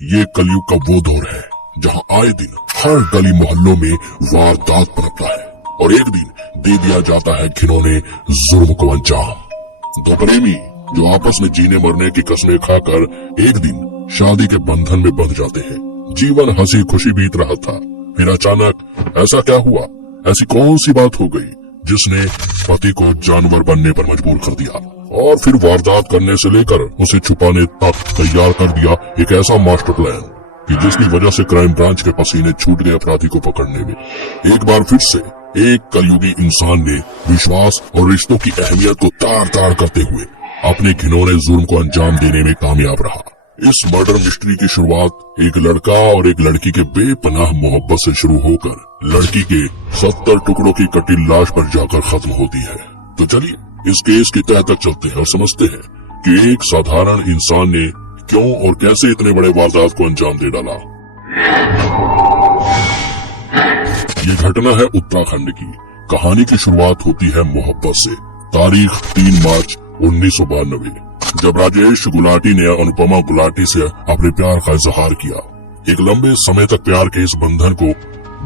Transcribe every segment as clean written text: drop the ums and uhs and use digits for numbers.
ये कलयुग का वो दौर है जहाँ आए दिन हर गली मोहल्लों में वारदात पनपता है और एक दिन दे दिया जाता है घिनौने जुर्म को अंजाम। दो प्रेमी जो आपस में जीने मरने की कसमें खाकर एक दिन शादी के बंधन में बंध जाते हैं। जीवन हंसी खुशी बीत रहा था, फिर अचानक ऐसा क्या हुआ, ऐसी कौन सी बात हो गई जिसने पति को जानवर बनने पर मजबूर कर दिया और फिर वारदात करने से लेकर उसे छुपाने तक तैयार कर दिया एक ऐसा मास्टर प्लान कि जिसकी वजह से क्राइम ब्रांच के पसीने छूट गए अपराधी को पकड़ने में। एक बार फिर से एक कलयुगी इंसान ने विश्वास और रिश्तों की अहमियत को तार तार करते हुए अपने घिनौने जुर्म को अंजाम देने में कामयाब रहा। इस मर्डर मिस्ट्री की शुरुआत एक लड़का और एक लड़की के बेपनाह मोहब्बत से शुरू होकर लड़की के 70 टुकड़ों की कटी लाश पर जाकर खत्म होती है। तो चलिए इस केस की तह तक चलते हैं और समझते हैं कि एक साधारण इंसान ने क्यों और कैसे इतने बड़े वारदात को अंजाम दे डाला। ये घटना है उत्तराखंड की। कहानी की शुरुआत होती है मोहब्बत से। तारीख 3 मार्च 1992, जब राजेश गुलाटी ने अनुपमा गुलाटी से अपने प्यार का इजहार किया। एक लंबे समय तक प्यार के इस बंधन को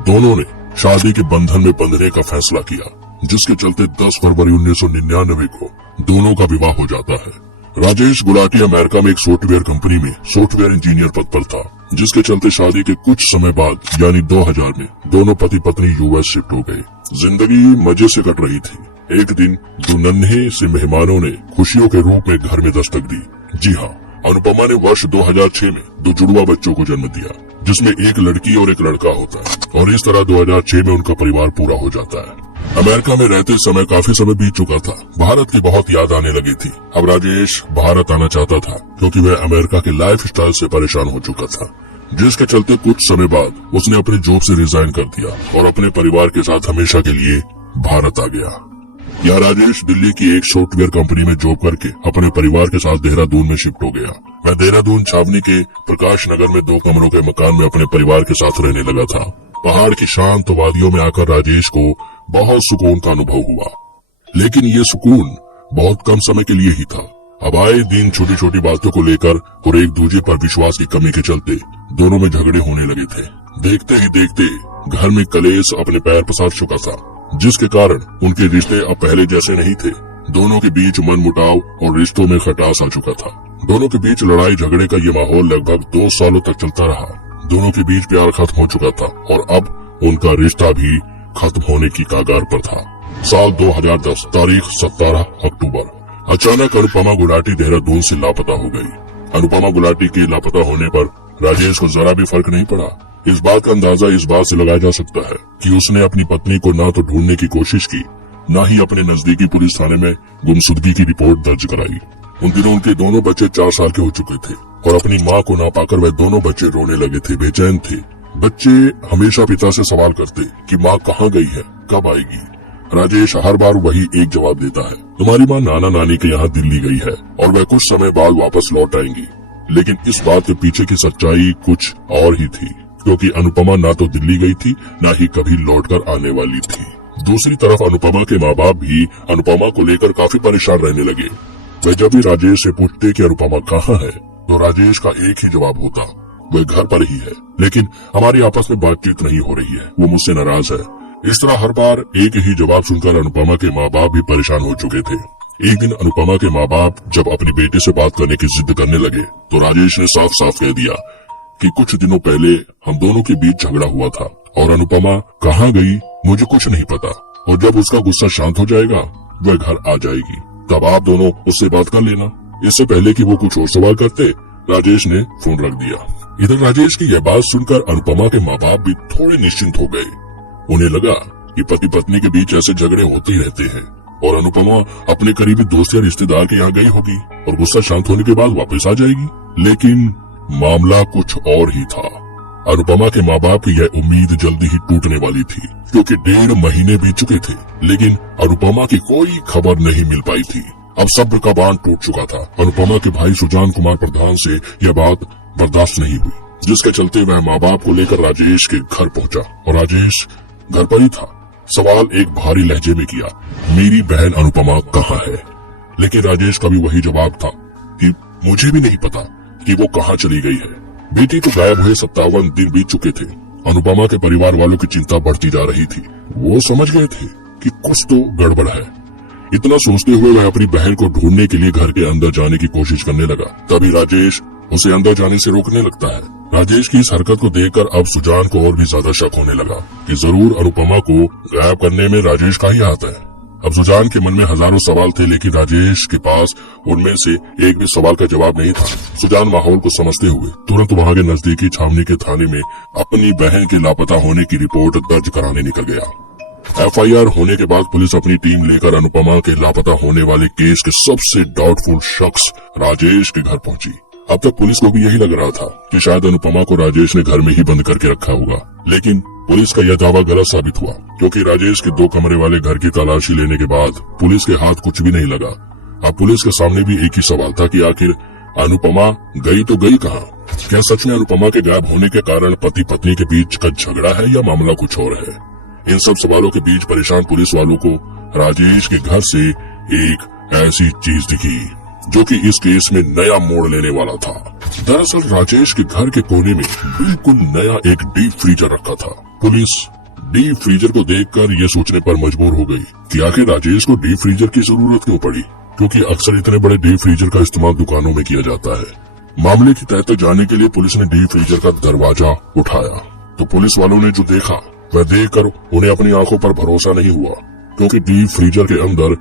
दोनों ने शादी के बंधन में बंधने का फैसला किया, जिसके चलते 10 फरवरी 1999 को दोनों का विवाह हो जाता है। राजेश गुलाटी अमेरिका में एक सॉफ्टवेयर कंपनी में सॉफ्टवेयर इंजीनियर पद पर था, जिसके चलते शादी के कुछ समय बाद यानी 2000 में दोनों पति पत्नी यूएस शिफ्ट हो गए। जिंदगी मजे से कट रही थी। एक दिन दो नन्हे से मेहमानों ने खुशियों के रूप में घर में दस्तक दी। जी हाँ, अनुपमा ने वर्ष 2006 में 2 जुड़वा बच्चों को जन्म दिया, जिसमें एक लड़की और एक लड़का होता है और इस तरह 2006 में उनका परिवार पूरा हो जाता है। अमेरिका में रहते समय काफी समय बीत चुका था। भारत की बहुत याद आने लगी थी। अब राजेश भारत आना चाहता था क्योंकि वह अमेरिका के लाइफ स्टाइल से परेशान हो चुका था, जिसके चलते कुछ समय बाद उसने अपने जॉब से रिजाइन कर दिया और अपने परिवार के साथ हमेशा के लिए भारत आ गया। यह राजेश दिल्ली की एक सॉफ्टवेयर कंपनी में जॉब करके अपने परिवार के साथ देहरादून में शिफ्ट हो गया। वह देहरादून छावनी के प्रकाश नगर में 2 कमरों के मकान में अपने परिवार के साथ रहने लगा था। पहाड़ की शांत वादियों में आकर राजेश को बहुत सुकून का अनुभव हुआ, लेकिन ये सुकून बहुत कम समय के लिए ही था। अब आए दिन छोटी छोटी बातों को लेकर और एक दूसरे पर विश्वास की कमी के चलते दोनों में झगड़े होने लगे थे। देखते ही देखते घर में कलेश अपने पैर पसार चुका था, जिसके कारण उनके रिश्ते अब पहले जैसे नहीं थे। दोनों के बीच मनमुटाव और रिश्तों में खटास आ चुका था। दोनों के बीच लड़ाई झगड़े का ये माहौल लगभग 2 सालों तक चलता रहा। दोनों के बीच प्यार खत्म हो चुका था और अब उनका रिश्ता भी खत्म होने की कगार पर था। साल 2010, तारीख 17 अक्टूबर, अचानक अनुपमा गुलाटी देहरादून से लापता हो गई। अनुपमा गुलाटी के लापता होने पर राजेश को जरा भी फर्क नहीं पड़ा। इस बात का अंदाजा इस बात से लगाया जा सकता है कि उसने अपनी पत्नी को ना तो ढूंढने की कोशिश की, न ही अपने नजदीकी पुलिस थाने में गुमशुदगी की रिपोर्ट दर्ज कराई। उन दिनों उनके दोनों बच्चे 4 साल के हो चुके थे और अपनी माँ को ना पाकर वह दोनों बच्चे रोने लगे थे, बेचैन थे। बच्चे हमेशा पिता से सवाल करते कि माँ कहाँ गई है, कब आएगी। राजेश हर बार वही एक जवाब देता है, तुम्हारी माँ नाना नानी के यहाँ दिल्ली गई है और वह कुछ समय बाद वापस लौट आएंगी। लेकिन इस बात के पीछे की सच्चाई कुछ और ही थी, क्योंकि अनुपमा ना तो दिल्ली गई थी, ना ही कभी लौटकर आने वाली थी। दूसरी तरफ अनुपमा के माँ बाप भी अनुपमा को लेकर काफी परेशान रहने लगे। वह जब भी राजेश से पूछते कि अनुपमा कहाँ है, तो राजेश का एक ही जवाब होता, वह घर पर ही है, लेकिन हमारी आपस में बातचीत नहीं हो रही है, वो मुझसे नाराज है। इस तरह हर बार एक ही जवाब सुनकर अनुपमा के माँ बाप भी परेशान हो चुके थे। एक दिन अनुपमा के माँ बाप जब अपनी बेटे से बात करने की जिद करने लगे, तो राजेश ने साफ साफ कह दिया कि कुछ दिनों पहले हम दोनों के बीच झगड़ा हुआ था और अनुपमा कहाँ गई मुझे कुछ नहीं पता, और जब उसका गुस्सा शांत हो जाएगा वह घर आ जाएगी, तब आप दोनों उससे बात कर लेना। इससे पहले कि वो कुछ और सवाल करते, राजेश ने फोन रख दिया। इधर राजेश की यह बात सुनकर अनुपमा के माँ बाप भी थोड़े निश्चिंत हो गए। उन्हें लगा कि पति पत्नी के बीच ऐसे झगड़े होते ही रहते हैं और अनुपमा अपने करीबी दोस्त या रिश्तेदार के यहाँ गई होगी और गुस्सा शांत होने के बाद वापस आ जाएगी। लेकिन मामला कुछ और ही था। अनुपमा के माँ बाप की यह उम्मीद जल्दी ही टूटने वाली थी, क्योंकि 1.5 महीने बीत चुके थे, लेकिन अनुपमा की कोई खबर नहीं मिल पाई थी। अब सब्र का बांध टूट चुका था। अनुपमा के भाई सुजान कुमार प्रधान से यह बात बर्दाश्त नहीं हुई, जिसके चलते वह माँ बाप को लेकर राजेश के घर पहुंचा और राजेश घर पर ही था। सवाल एक भारी लहजे में किया, मेरी बहन अनुपमा कहाँ है? लेकिन राजेश का भी वही जवाब था कि मुझे भी नहीं पता कि वो कहाँ चली गई है। बेटी तो गायब हुए 57 दिन बीत चुके थे। अनुपमा के परिवार वालों की चिंता बढ़ती जा रही थी। वो समझ गए थे कि कुछ तो गड़बड़ है। इतना सोचते हुए वह अपनी बहन को ढूंढने के लिए घर के अंदर जाने की कोशिश करने लगा। तभी राजेश उसे अंदर जाने से रोकने लगता है। राजेश की इस हरकत को देखकर अब सुजान को और भी ज्यादा शक होने लगा कि जरूर अनुपमा को गायब करने में राजेश का ही हाथ है। अब सुजान के मन में हजारों सवाल थे, लेकिन राजेश के पास उनमें से एक भी सवाल का जवाब नहीं था। सुजान माहौल को समझते हुए तुरंत वहां के नजदीकी छावनी के थाने में अपनी बहन के लापता होने की रिपोर्ट दर्ज कराने निकल गया। FIR होने के बाद पुलिस अपनी टीम लेकर अनुपमा के लापता होने वाले केस के सबसे डाउटफुल शख्स राजेश के घर पहुंची। अब तक पुलिस को भी यही लग रहा था कि शायद अनुपमा को राजेश ने घर में ही बंद करके रखा होगा, लेकिन पुलिस का यह दावा गलत साबित हुआ, क्योंकि राजेश के 2 कमरे वाले घर की तलाशी लेने के बाद पुलिस के हाथ कुछ भी नहीं लगा। अब पुलिस के सामने भी एक ही सवाल था कि आखिर अनुपमा गई तो गई कहाँ? क्या सच में अनुपमा के गायब होने के कारण पति पत्नी के बीच का झगड़ा है या मामला कुछ और है? इन सब सवालों के बीच परेशान पुलिस वालों को राजेश के घर से एक ऐसी चीज दिखी जो कि इस केस में नया मोड़ लेने वाला था। दरअसल राजेश के घर के कोने में बिल्कुल नया एक डीप फ्रीजर रखा था। पुलिस डीप फ्रीजर को देखकर ये सोचने पर मजबूर हो गई कि आखिर राजेश को डीप फ्रीजर की जरूरत क्यों पड़ी, क्योंकि अक्सर इतने बड़े डीप फ्रीजर का इस्तेमाल दुकानों में किया जाता है। मामले की तह तक जाने के लिए पुलिस ने डीप फ्रीजर का दरवाजा उठाया तो पुलिस वालों ने जो देखा वह देखकर उन्हें अपनी आंखों पर भरोसा नहीं हुआ, क्योंकि डीप फ्रीजर के अंदर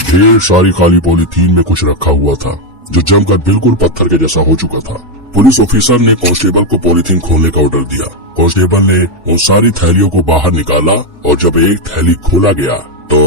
ढेर सारी खाली पॉलीथीन में कुछ रखा हुआ था जो जमकर बिल्कुल पत्थर के जैसा हो चुका था। पुलिस ऑफिसर ने कांस्टेबल को पॉलीथीन खोलने का ऑर्डर दिया। कांस्टेबल ने उन सारी थैलियों को बाहर निकाला और जब एक थैली खोला गया तो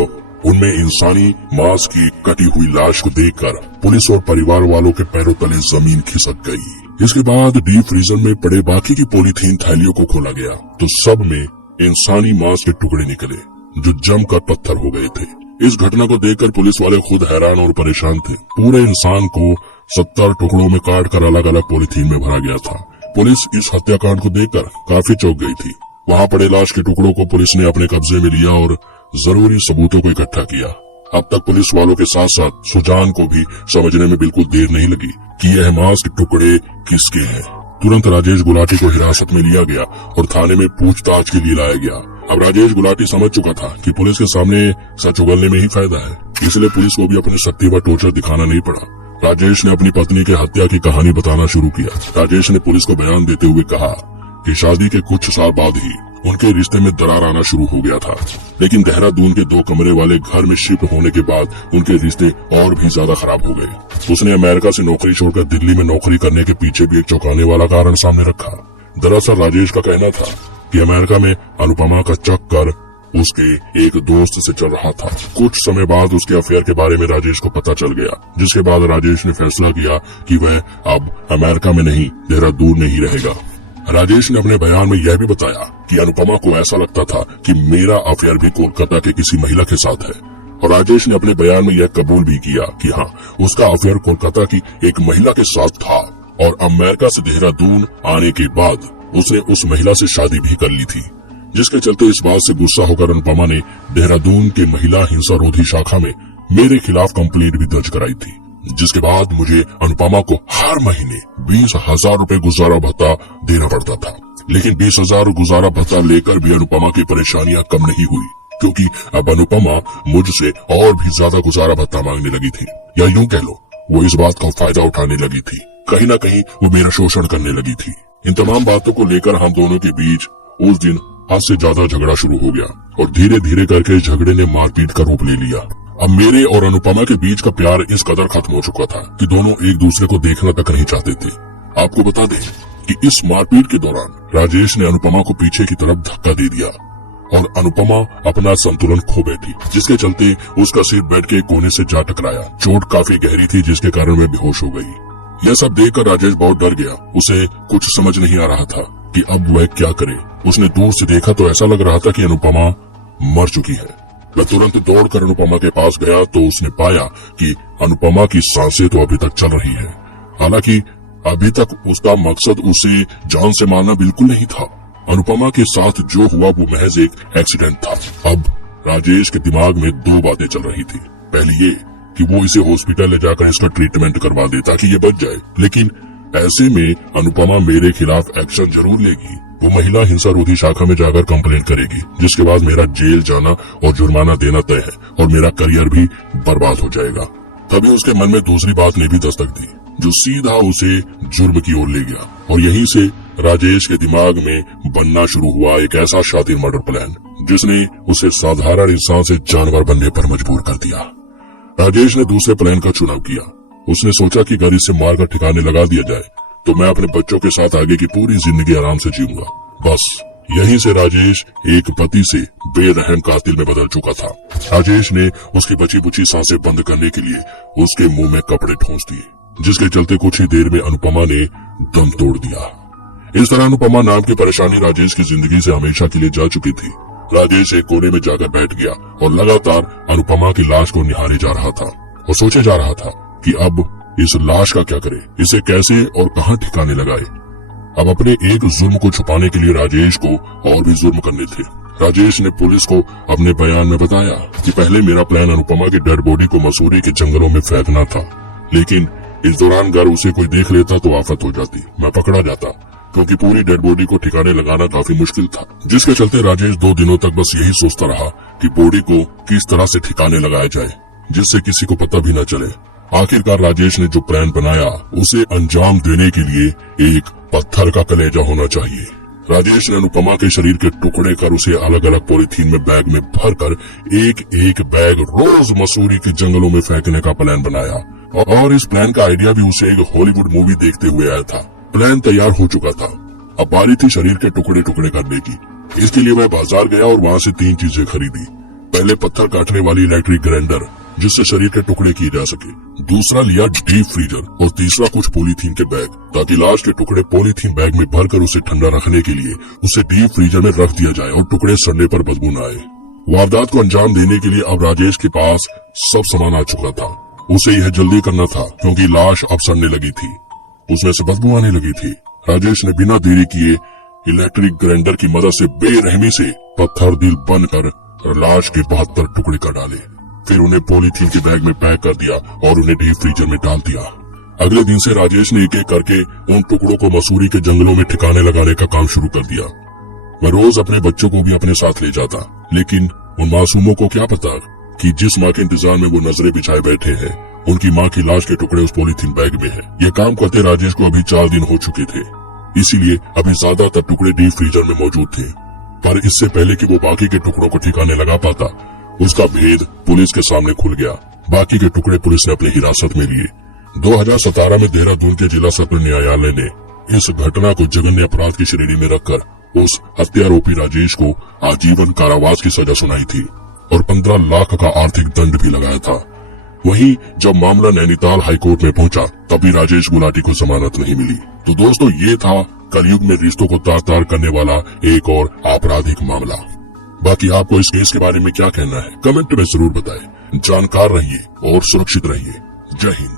उनमें इंसानी मांस की कटी हुई लाश को देखकर पुलिस और परिवार वालों के पैरों तले जमीन खिसक गई। इसके बाद डीप फ्रीजर में पड़े बाकी की पॉलीथीन थैलियों को खोला गया तो सब में इंसानी मांस के टुकड़े निकले जो जमकर पत्थर हो गए थे। इस घटना को देखकर पुलिस वाले खुद हैरान और परेशान थे। पूरे इंसान को 70 टुकड़ों में काट कर अलग अलग पॉलीथीन में भरा गया था। पुलिस इस हत्याकांड को देखकर काफी चौंक गई थी। वहां पड़े लाश के टुकड़ों को पुलिस ने अपने कब्जे में लिया और जरूरी सबूतों को इकट्ठा किया। अब तक पुलिस वालों के साथ साथ सुजान को भी समझने में बिल्कुल देर नहीं लगी कि यह मांस के टुकड़े किसके हैं। तुरंत राजेश गुलाटी को हिरासत में लिया गया और थाने में पूछताछ के लिए लाया गया। अब राजेश गुलाटी समझ चुका था कि पुलिस के सामने सच उगलने में ही फायदा है, इसलिए पुलिस को भी अपनी शक्ति व टोचर दिखाना नहीं पड़ा। राजेश ने अपनी पत्नी के हत्या की कहानी बताना शुरू किया। राजेश ने पुलिस को बयान देते हुए कहा कि शादी के कुछ साल बाद ही उनके रिश्ते में दरार आना शुरू हो गया था, लेकिन देहरादून के 2 कमरे वाले घर में शिफ्ट होने के बाद उनके रिश्ते और भी ज्यादा खराब हो गए। उसने अमेरिका से नौकरी छोड़कर दिल्ली में नौकरी करने के पीछे भी एक चौंकाने वाला कारण सामने रखा। दरअसल राजेश का कहना था कि अमेरिका में अनुपमा का चक्कर उसके एक दोस्त से चल रहा था। कुछ समय बाद उसके अफेयर के बारे में राजेश को पता चल गया, जिसके बाद राजेश ने फैसला किया कि वह अब अमेरिका में नहीं देहरादून में ही रहेगा। राजेश ने अपने बयान में यह भी बताया कि अनुपमा को ऐसा लगता था कि मेरा अफेयर भी कोलकाता के किसी महिला के साथ है, और राजेश ने अपने बयान में यह कबूल भी किया कि हाँ, उसका अफेयर कोलकाता की एक महिला के साथ था और अमेरिका से देहरादून आने के बाद उसने उस महिला से शादी भी कर ली थी, जिसके चलते इस बात से गुस्सा होकर अनुपमा ने देहरादून के महिला हिंसा रोधी शाखा में मेरे खिलाफ कंप्लेंट भी दर्ज कराई थी, जिसके बाद मुझे अनुपमा को हर महीने 20,000 रूपए गुजारा भत्ता देना पड़ता था। लेकिन 20,000 गुजारा भत्ता लेकर भी अनुपमा की परेशानियां कम नहीं हुई, क्योंकि अब अनुपमा मुझसे और भी ज्यादा गुजारा भत्ता मांगने लगी थी, या यूं कह लो वो इस बात का फायदा उठाने लगी थी। कहीं न कहीं वो मेरा शोषण करने लगी थी। इन तमाम बातों को लेकर हम दोनों के बीच उस दिन हद से ज्यादा झगड़ा शुरू हो गया और धीरे धीरे करके इस झगड़े ने मारपीट का रूप ले लिया। अब मेरे और अनुपमा के बीच का प्यार इस कदर खत्म हो चुका था कि दोनों एक दूसरे को देखना तक नहीं चाहते थे। आपको बता दें कि इस मारपीट के दौरान राजेश ने अनुपमा को पीछे की तरफ धक्का दे दिया और अनुपमा अपना संतुलन खो बैठी, जिसके चलते उसका सिर बेड के कोने से जा टकराया। चोट काफी गहरी थी, जिसके कारण वह बेहोश हो गई। यह सब देखकर राजेश बहुत डर गया। उसे कुछ समझ नहीं आ रहा था कि अब वह क्या करे। उसने दूर से देखा तो ऐसा लग रहा था कि अनुपमा मर चुकी है। वह तुरंत दौड़कर अनुपमा के पास गया तो उसने पाया कि अनुपमा की सांसें तो अभी तक चल रही है। हालांकि अभी तक उसका मकसद उसे जान से मारना बिल्कुल नहीं था। अनुपमा के साथ जो हुआ वो महज एक एक्सीडेंट था। अब राजेश के दिमाग में 2 बातें चल रही थी। पहली ये कि वो इसे हॉस्पिटल ले जाकर इसका ट्रीटमेंट करवा दे ताकि ये बच जाए, लेकिन ऐसे में अनुपमा मेरे खिलाफ एक्शन जरूर लेगी। वो महिला हिंसा रोधी शाखा में जाकर कंप्लेंट करेगी, जिसके बाद मेरा जेल जाना और जुर्माना देना तय है और मेरा करियर भी बर्बाद हो जाएगा। तभी उसके मन में दूसरी बात ने भी दस्तक दी, जो सीधा उसे जुर्म की ओर ले गया। और यहीं से राजेश के दिमाग में बनना शुरू हुआ एक ऐसा शातिर मर्डर प्लान, जिसने उसे साधारण इंसान से जानवर बनने पर मजबूर कर दिया। राजेश ने दूसरे प्लान का चुनाव किया। उसने सोचा कि अगर इसे मारकर ठिकाने लगा दिया जाए तो मैं अपने बच्चों के साथ आगे की पूरी जिंदगी आराम से जीऊंगा। बस यहीं से राजेश एक पति से बेरहम कातिल में बदल चुका था। राजेश ने उसकी बची बुची सांसें बंद करने के लिए उसके मुंह में कपड़े ठूंस दिए, जिसके चलते कुछ ही देर में अनुपमा ने दम तोड़ दिया। इस तरह अनुपमा नाम की परेशानी राजेश की जिंदगी से हमेशा के लिए जा चुकी थी। राजेश एक कोने में जाकर बैठ गया और लगातार अनुपमा की लाश को निहारे जा रहा था और सोचे जा रहा था कि अब इस लाश का क्या करे, इसे कैसे और कहां ठिकाने लगाए। अब अपने एक जुर्म को छुपाने के लिए राजेश को और भी जुर्म करने थे। राजेश ने पुलिस को अपने बयान में बताया कि पहले मेरा प्लान अनुपमा की डेड बॉडी को मसूरी के जंगलों में फेंकना था, लेकिन इस दौरान अगर उसे कोई देख लेता तो आफत हो जाती, मैं पकड़ा जाता, क्योंकि पूरी डेड बॉडी को ठिकाने लगाना काफी मुश्किल था। जिसके चलते राजेश 2 दिनों तक बस यही सोचता रहा कि बॉडी को किस तरह से ठिकाने लगाया जाए जिससे किसी को पता भी न चले। आखिरकार राजेश ने जो प्लान बनाया उसे अंजाम देने के लिए एक पत्थर का कलेजा होना चाहिए। राजेश ने अनुपमा के शरीर के टुकड़े कर उसे अलग अलग पॉलीथीन में बैग में भरकर एक एक बैग रोज मसूरी के जंगलों में फेंकने का प्लान बनाया। और इस प्लान का आइडिया भी उसे एक हॉलीवुड मूवी देखते हुए आया था। प्लान तैयार हो चुका था, अब बारी थी शरीर के टुकड़े टुकड़े करने की। इसके लिए वह बाजार गया और वहाँ से 3 चीजें खरीदी। पहले पत्थर काटने वाली इलेक्ट्रिक ग्राइंडर, जिससे शरीर के टुकड़े किए जा सके। दूसरा लिया डीप फ्रीजर और तीसरा कुछ पॉलीथीन के बैग, ताकि लाश के टुकड़े पॉलीथीन बैग में भरकर उसे ठंडा रखने के लिए उसे डीप फ्रीजर में रख दिया जाए और टुकड़े सड़ने पर बदबू न आए। वारदात को अंजाम देने के लिए अब राजेश के पास सब सामान आ चुका था। उसे यह जल्दी करना था क्योंकि लाश अब सड़ने लगी थी, उसमें से बदबू आने लगी थी। राजेश ने बिना देरी किए इलेक्ट्रिक ग्राइंडर की मदद से बेरहमी से पत्थर दिल बनकर लाश के 72 टुकड़े कर डाले। फिर उन्हें पॉलीथीन के बैग में पैक कर दिया और उन्हें डीप फ्रीजर में डाल दिया। अगले दिन से राजेश ने एक एक करके उन टुकड़ों को मसूरी के जंगलों में ठिकाने लगाने का काम शुरू कर दिया। मैं रोज अपने बच्चों को भी अपने साथ ले जाता, लेकिन उन मासूमों को क्या पता कि जिस माँ के इंतजार में वो नजरें बिछाए बैठे हैं, उनकी माँ की लाश के टुकड़े उस पॉलीथीन बैग में है। ये काम करते राजेश को अभी 4 दिन हो चुके थे, इसीलिए अभी ज्यादातर टुकड़े डीप फ्रीजर में मौजूद थे। पर इससे पहले कि वो बाकी के टुकड़ों को ठिकाने लगा पाता, उसका भेद पुलिस के सामने खुल गया। बाकी के टुकड़े पुलिस ने अपनी हिरासत में लिए। 2017 में देहरादून के जिला सत्र न्यायालय ने इस घटना को जघन्य अपराध की श्रेणी में रखकर उस हत्यारोपी राजेश को आजीवन कारावास की सजा सुनाई थी और 15 लाख का आर्थिक दंड भी लगाया था। वहीं जब मामला नैनीताल हाईकोर्ट में पहुंचा, तभी राजेश गुलाटी को जमानत नहीं मिली। तो दोस्तों, ये था कलयुग में रिश्तों को तार तार करने वाला एक और आपराधिक मामला। बाकी आपको इस केस के बारे में क्या कहना है, कमेंट में जरूर बताएं। जानकार रहिए और सुरक्षित रहिए। जय हिंद।